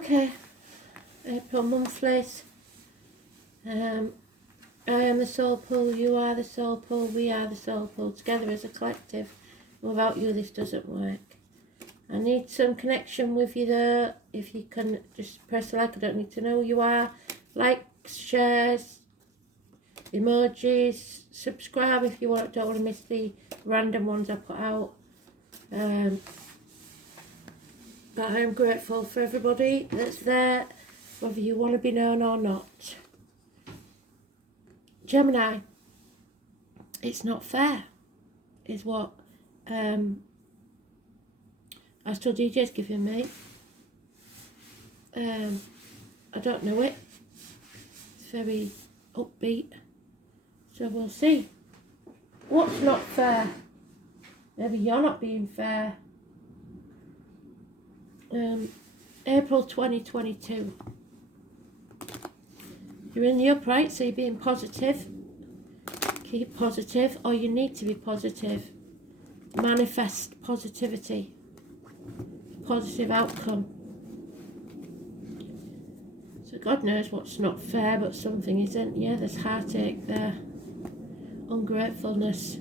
Okay, April monthlies. I am the soul pool, you are the soul pool, we are the soul pool, together as a collective. Without you this doesn't work. I need some connection with you there. If you can just press like, I don't need to know who you are. Likes, shares, emojis, subscribe if you don't want to miss the random ones I put out. But I am grateful for everybody that's there, whether you want to be known or not. Gemini, it's not fair, is what Astrology's giving me. I don't know it. It's very upbeat. So we'll see. What's not fair? Maybe you're not being fair. April 2022. You're in the upright, so you're being positive. Keep positive, or you need to be positive. Manifest positivity. Positive outcome. So God knows what's not fair, but something isn't. Yeah, there's heartache there. Ungratefulness.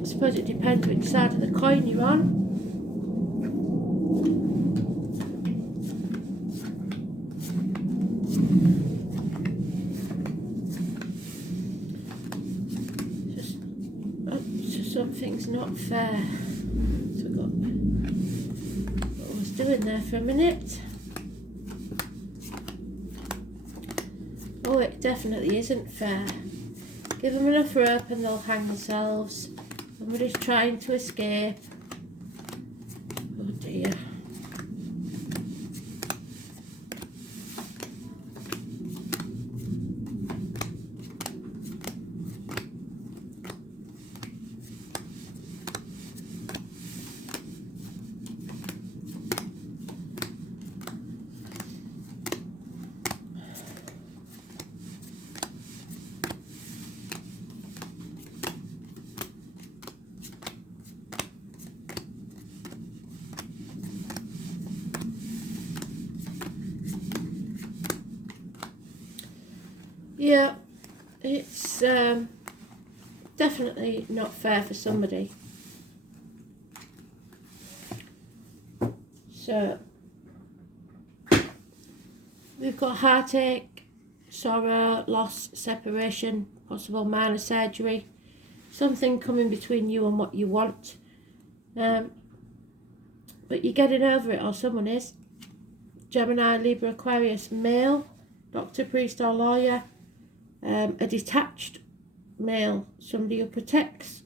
I suppose it depends which side of the coin you're on. Something's not fair. So I got what I was doing there for a minute. Oh, it definitely isn't fair. Give them enough rope and they'll hang themselves. Somebody's trying to escape. Oh dear. Yeah, it's definitely not fair for somebody. So, we've got heartache, sorrow, loss, separation, possible minor surgery, something coming between you and what you want. But you're getting over it, or someone is. Gemini, Libra, Aquarius, male, doctor, priest or lawyer. A detached male, somebody who protects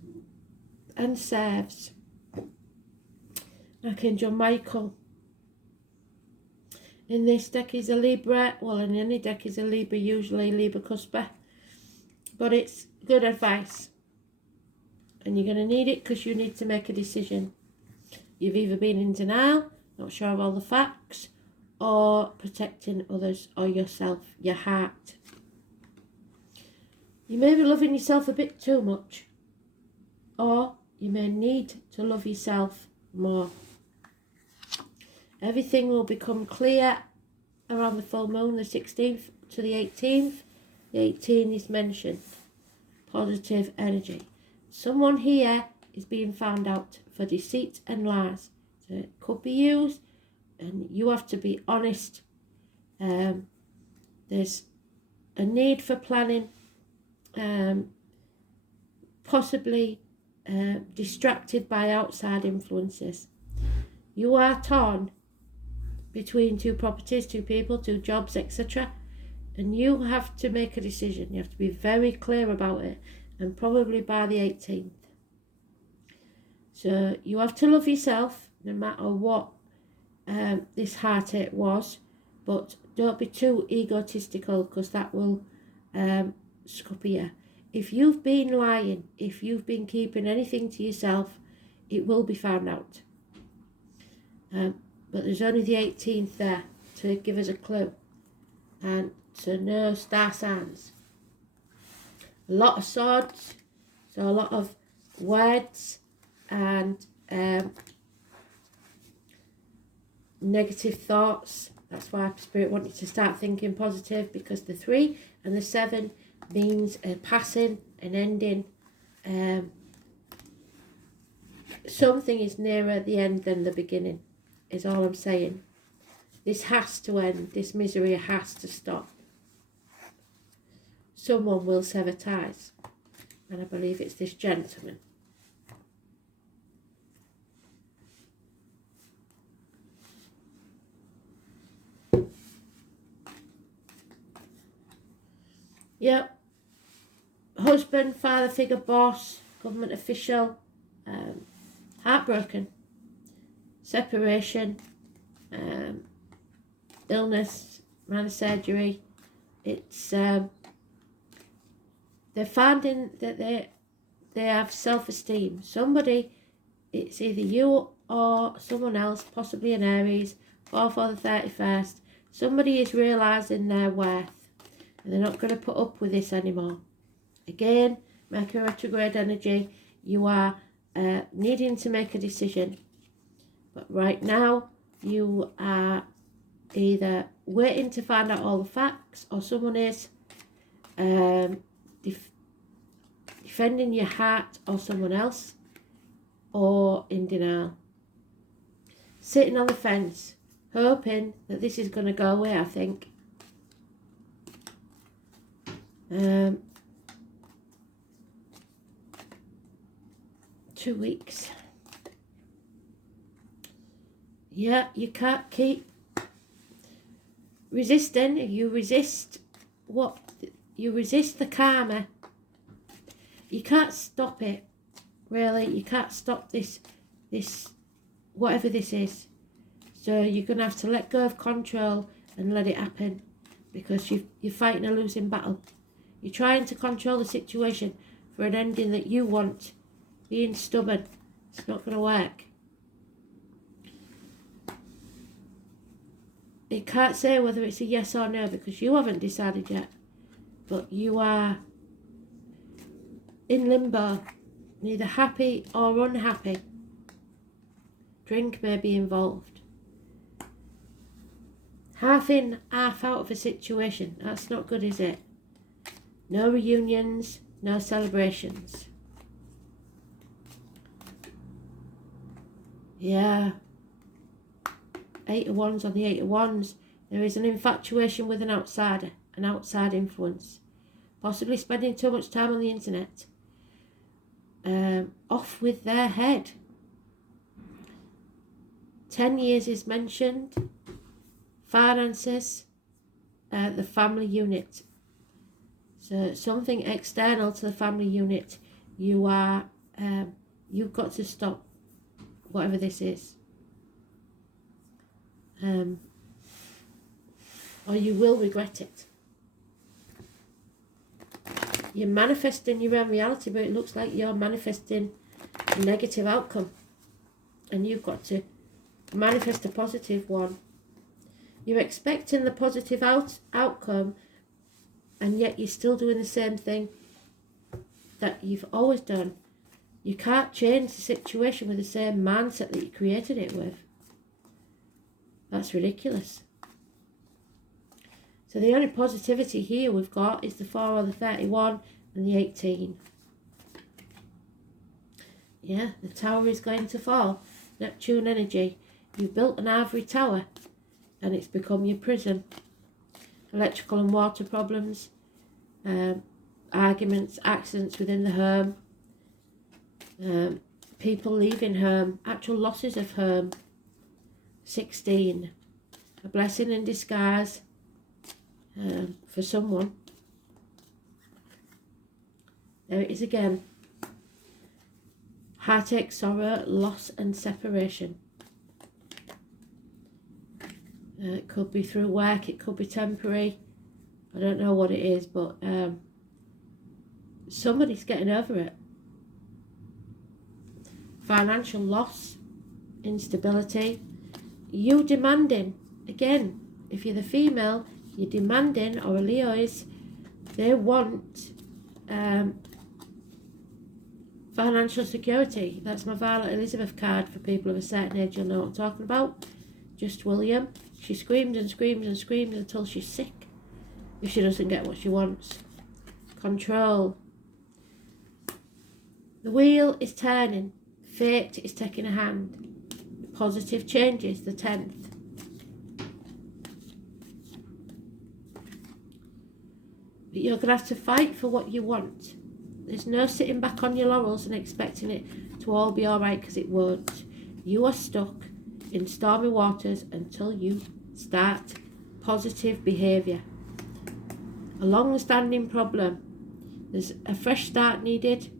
and serves. Archangel Michael. In this deck is a Libra, well in any deck is a Libra, usually Libra cusper, but it's good advice and you're going to need it because you need to make a decision. You've either been in denial, not sure of all the facts, or protecting others or yourself, your heart. You may be loving yourself a bit too much, or you may need to love yourself more. Everything will become clear around the full moon, the 16th to the 18th. The 18 is mentioned. Positive energy. Someone here is being found out for deceit and lies. So it could be used, and you have to be honest. There's a need for planning. Possibly distracted by outside influences. You are torn between two properties, two people, two jobs, etc. And you have to make a decision. You have to be very clear about it, and probably by the 18th. So you have to love yourself no matter what this heartache was, but don't be too egotistical because that will scupper you. If you've been lying, if you've been keeping anything to yourself, it will be found out. But there's only the 18th there to give us a clue and to know star signs. A lot of swords, so a lot of words and negative thoughts. That's why Spirit wanted to start thinking positive, because the 3 and the 7 means a passing, an ending. Something is nearer the end than the beginning, is all I'm saying. This has to end. This misery has to stop. Someone will sever ties, and I believe it's this gentleman. Yep. Husband, father figure, boss, government official, heartbroken, separation, illness, minor surgery. It's they're finding that they have self-esteem. Somebody, it's either you or someone else, possibly an Aries, 4th or the 31st. Somebody is realising their worth, and they're not going to put up with this anymore. Again, Mercury retrograde energy, you are needing to make a decision. But right now, you are either waiting to find out all the facts, or someone is defending your heart or someone else, or in denial. Sitting on the fence, hoping that this is going to go away, I think. 2 weeks. Yeah, you can't keep resisting. You resist what? You resist the karma. You can't stop it, really. You can't stop this whatever this is. So you're going to have to let go of control and let it happen, because you're fighting a losing battle. You're trying to control the situation for an ending that you want. Being stubborn, it's not going to work. It can't say whether it's a yes or no, because you haven't decided yet. But you are in limbo, neither happy or unhappy. Drink may be involved. Half in, half out of a situation. That's not good, is it? No reunions, no celebrations. Yeah. 8 of Wands on the 8 of Wands. There is an infatuation with an outsider, an outside influence. Possibly spending too much time on the internet. Off with their head. 10 years is mentioned. Finances. The family unit. So something external to the family unit. You are, you've got to stop whatever this is. Or you will regret it. You're manifesting your own reality, but it looks like you're manifesting a negative outcome. And you've got to manifest a positive one. You're expecting the positive outcome, and yet you're still doing the same thing that you've always done. You can't change the situation with the same mindset that you created it with. That's ridiculous. So the only positivity here we've got is the 4 or the 31 and the 18. Yeah, the tower is going to fall. Neptune energy. You've built an ivory tower and it's become your prison. Electrical and water problems. Arguments, accidents within the home. People leaving home. Actual losses of home. 16. A blessing in disguise. For someone. There it is again. Heartache, sorrow, loss and separation. It could be through work, it could be temporary. I don't know what it is, but somebody's getting over it. Financial loss, instability. You demanding, again, if you're the female, you're demanding, or a Leo is, they want financial security. That's my Violet Elizabeth card. For people of a certain age, you'll know what I'm talking about. Just William. She screams and screams and screams until she's sick if she doesn't get what she wants. Control. The wheel is turning. Fate is taking a hand. Positive changes, the 10th. But you're going to have to fight for what you want. There's no sitting back on your laurels and expecting it to all be alright, because it won't. You are stuck in stormy waters until you start positive behaviour. A long-standing problem. There's a fresh start needed.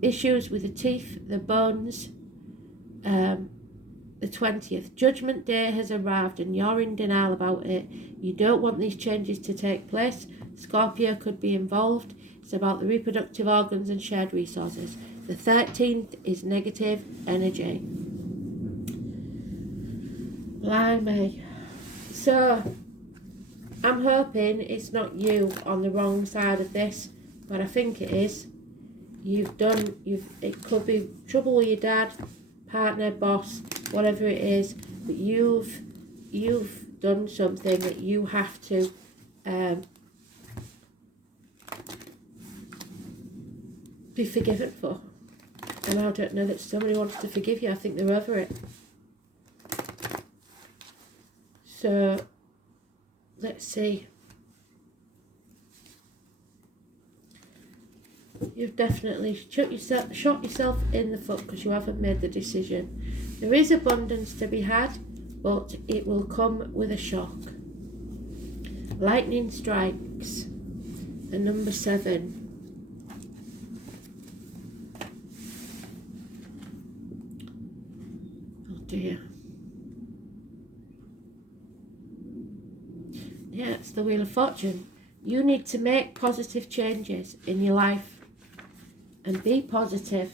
Issues with the teeth, the bones. The 20th. Judgment Day has arrived and you're in denial about it. You don't want these changes to take place. Scorpio could be involved. It's about the reproductive organs and shared resources. The 13th is negative energy. Blimey. So, I'm hoping it's not you on the wrong side of this, but I think it is. It could be trouble with your dad, partner, boss, whatever it is, but you've done something that you have to be forgiven for. And I don't know that somebody wants to forgive you. I think they're over it. So, let's see. You've definitely shot yourself in the foot because you haven't made the decision. There is abundance to be had, but it will come with a shock. Lightning strikes. The number 7. Oh dear. Yeah, it's the Wheel of Fortune. You need to make positive changes in your life and be positive.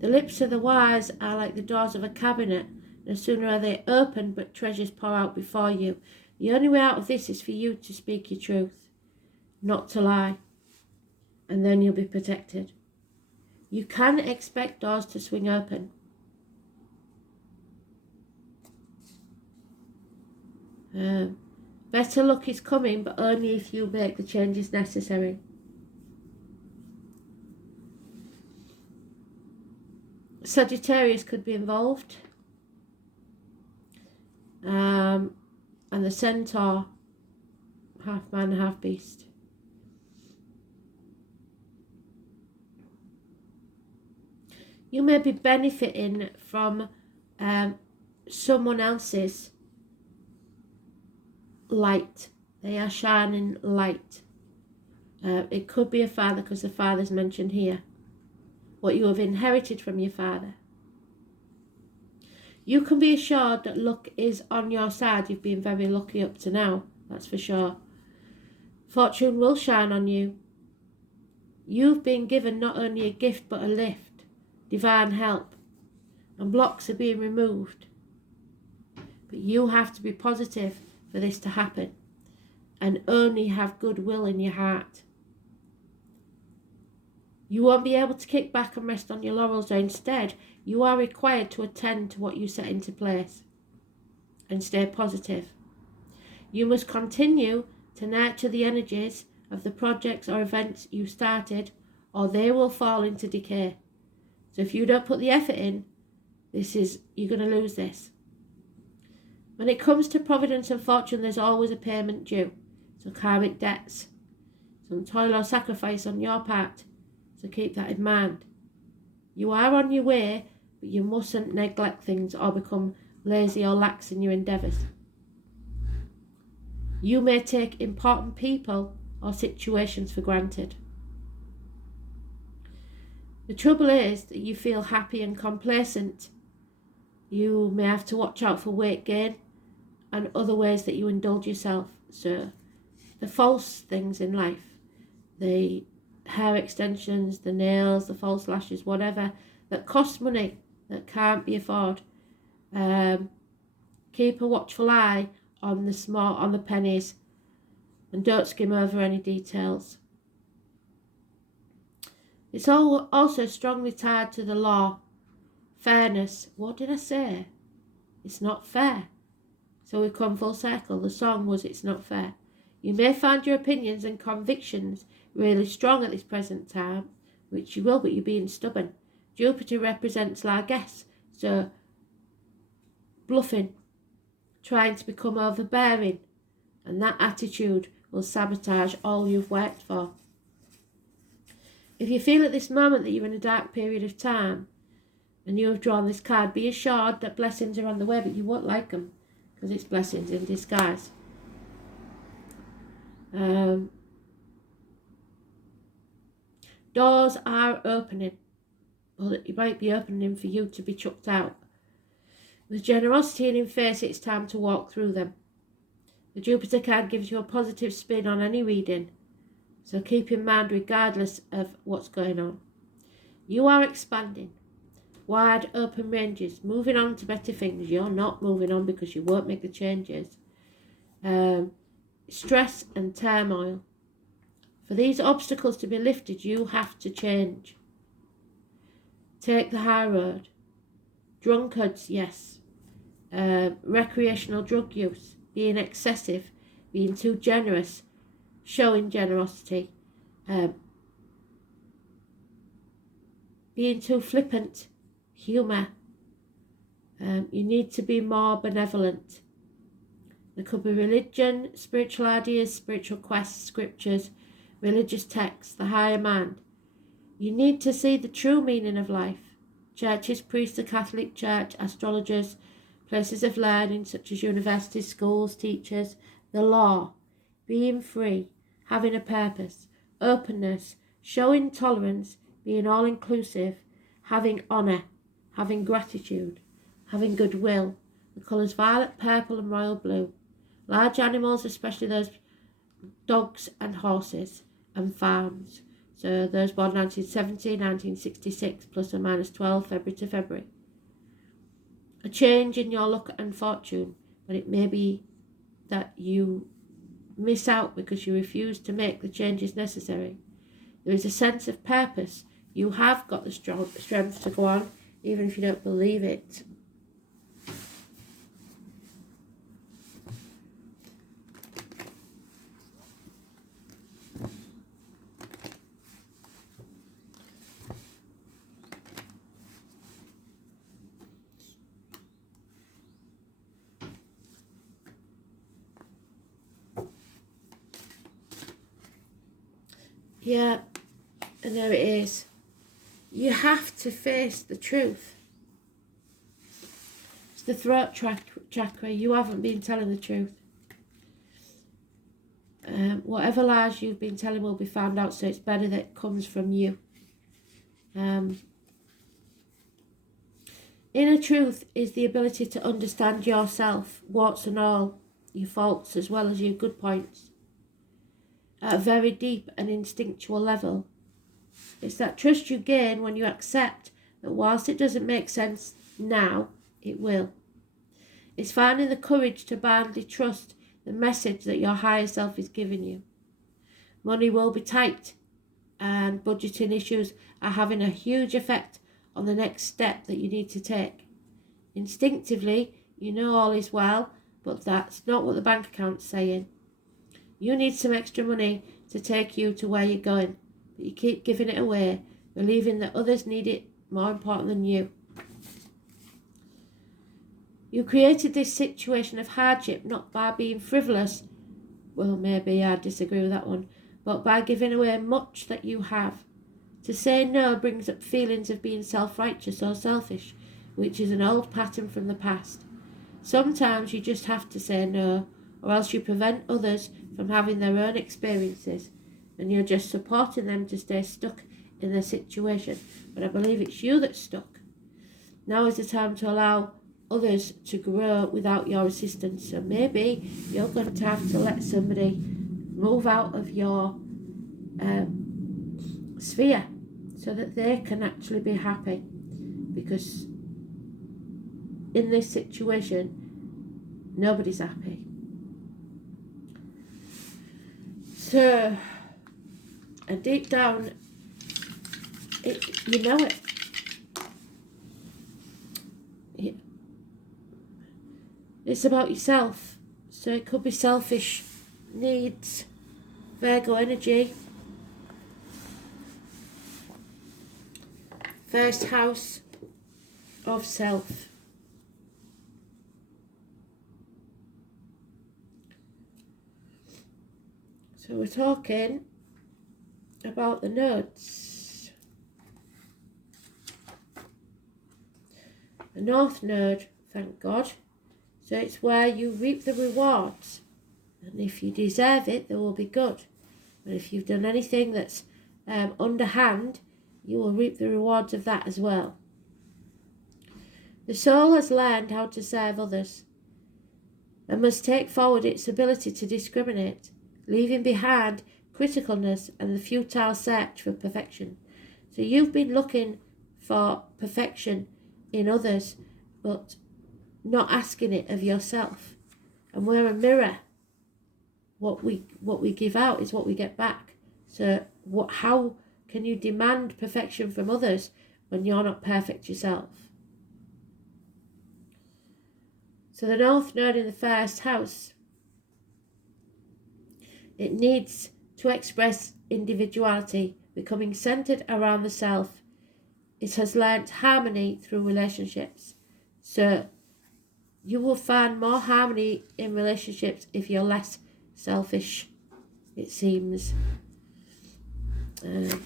The lips of the wise are like the doors of a cabinet. No sooner are they opened, but treasures pour out before you. The only way out of this is for you to speak your truth, not to lie, and then you'll be protected. You can expect doors to swing open. Better luck is coming, but only if you make the changes necessary. Sagittarius could be involved. And the Centaur, half man, half beast. You may be benefiting from someone else's light. They are shining light. It could be a father, because the father's mentioned here. What you have inherited from your father. You can be assured that luck is on your side. You've been very lucky up to now, that's for sure. Fortune will shine on you. You've been given not only a gift but a lift, divine help, and blocks are being removed. But you have to be positive for this to happen, and only have goodwill in your heart. You won't be able to kick back and rest on your laurels. Instead, you are required to attend to what you set into place and stay positive. You must continue to nurture the energies of the projects or events you started, or they will fall into decay. So if you don't put the effort in, you're going to lose this. When it comes to providence and fortune, there's always a payment due. So karmic debts, some toil or sacrifice on your part. So keep that in mind. You are on your way, but you mustn't neglect things or become lazy or lax in your endeavours. You may take important people or situations for granted. The trouble is that you feel happy and complacent. You may have to watch out for weight gain and other ways that you indulge yourself. So the false things in life, the hair extensions, the nails, the false lashes, whatever, that cost money, that can't be afforded. Keep a watchful eye on the pennies, and don't skim over any details. It's also strongly tied to the law. Fairness. What did I say? It's not fair. So we come full circle. The song was It's Not Fair. You may find your opinions and convictions really strong at this present time, which you will, but you're being stubborn. Jupiter represents largesse, so bluffing, trying to become overbearing, and that attitude will sabotage all you've worked for. If you feel at this moment that you're in a dark period of time and you have drawn this card, be assured that blessings are on the way, but you won't like them because it's blessings in disguise. Doors are opening. Well, it might be opening for you to be chucked out. With generosity and in faith, it's time to walk through them. The Jupiter card gives you a positive spin on any reading, so keep in mind regardless of what's going on. You are expanding. Wide open ranges, moving on to better things. You're not moving on because you won't make the changes. Stress and turmoil. For these obstacles to be lifted, you have to change. Take the high road. Drunkards, yes. Recreational drug use, being excessive, being too generous, showing generosity, being too flippant, humour. You need to be more benevolent. There could be religion, spiritual ideas, spiritual quests, scriptures, religious texts, the higher mind. You need to see the true meaning of life. Churches, priests, the Catholic Church, astrologers, places of learning such as universities, schools, teachers, the law, being free, having a purpose, openness, showing tolerance, being all-inclusive, having honour, having gratitude, having goodwill, the colours violet, purple and royal blue, large animals, especially those dogs and horses, and farms. So those born 1970, 1966, plus or minus 12, February to February. A change in your luck and fortune, but it may be that you miss out because you refuse to make the changes necessary. There is a sense of purpose. You have got the strength to go on, even if you don't believe it. Yeah, and there it is. You have to face the truth. It's the throat chakra. You haven't been telling the truth. Whatever lies you've been telling will be found out, so it's better that it comes from you. Inner truth is the ability to understand yourself, warts and all, your faults as well as your good points, at a very deep and instinctual level. It's that trust you gain when you accept that whilst it doesn't make sense now, it will. It's finding the courage to blindly trust the message that your higher self is giving you. Money will be tight, and budgeting issues are having a huge effect on the next step that you need to take. Instinctively, you know all is well, but that's not what the bank account's saying. You need some extra money to take you to where you're going, but you keep giving it away, believing that others need it more important than you. You created this situation of hardship not by being frivolous, well, maybe I disagree with that one, but by giving away much that you have. To say no brings up feelings of being self-righteous or selfish, which is an old pattern from the past. Sometimes you just have to say no, or else you prevent others from having their own experiences, and you're just supporting them to stay stuck in their situation. But I believe it's you that's stuck. Now is the time to allow others to grow without your assistance. So maybe you're going to have to let somebody move out of your sphere so that they can actually be happy, because in this situation nobody's happy. So, and deep down, you know it. It's about yourself. So it could be selfish needs, Virgo energy. First house of self. So we're talking about the nodes. The North Node, thank God. So it's where you reap the rewards. And if you deserve it, they will be good. And if you've done anything that's underhand, you will reap the rewards of that as well. The soul has learned how to serve others and must take forward its ability to discriminate, leaving behind criticalness and the futile search for perfection. So you've been looking for perfection in others, but not asking it of yourself. And we're a mirror. What we give out is what we get back. So how can you demand perfection from others when you're not perfect yourself? So the North Node in the first house, it needs to express individuality, becoming centered around the self. It has learnt harmony through relationships. So you will find more harmony in relationships if you're less selfish, it seems. The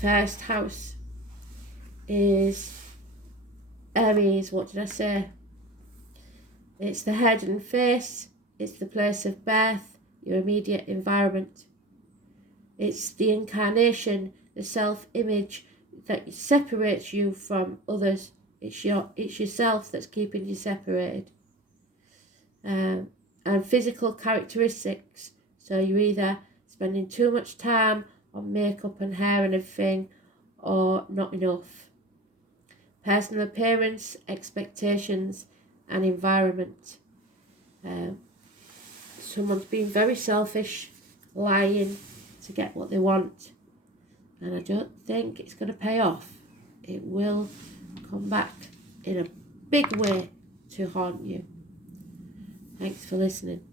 first house is Aries. What did I say? It's the head and face. It's the place of birth, your immediate environment. It's the incarnation, the self-image that separates you from others. It's yourself that's keeping you separated. And physical characteristics. So you're either spending too much time on makeup and hair and everything, or not enough. Personal appearance, expectations, and environment. Someone's being very selfish, lying to get what they want, and I don't think it's going to pay off. It will come back in a big way to haunt you. Thanks for listening.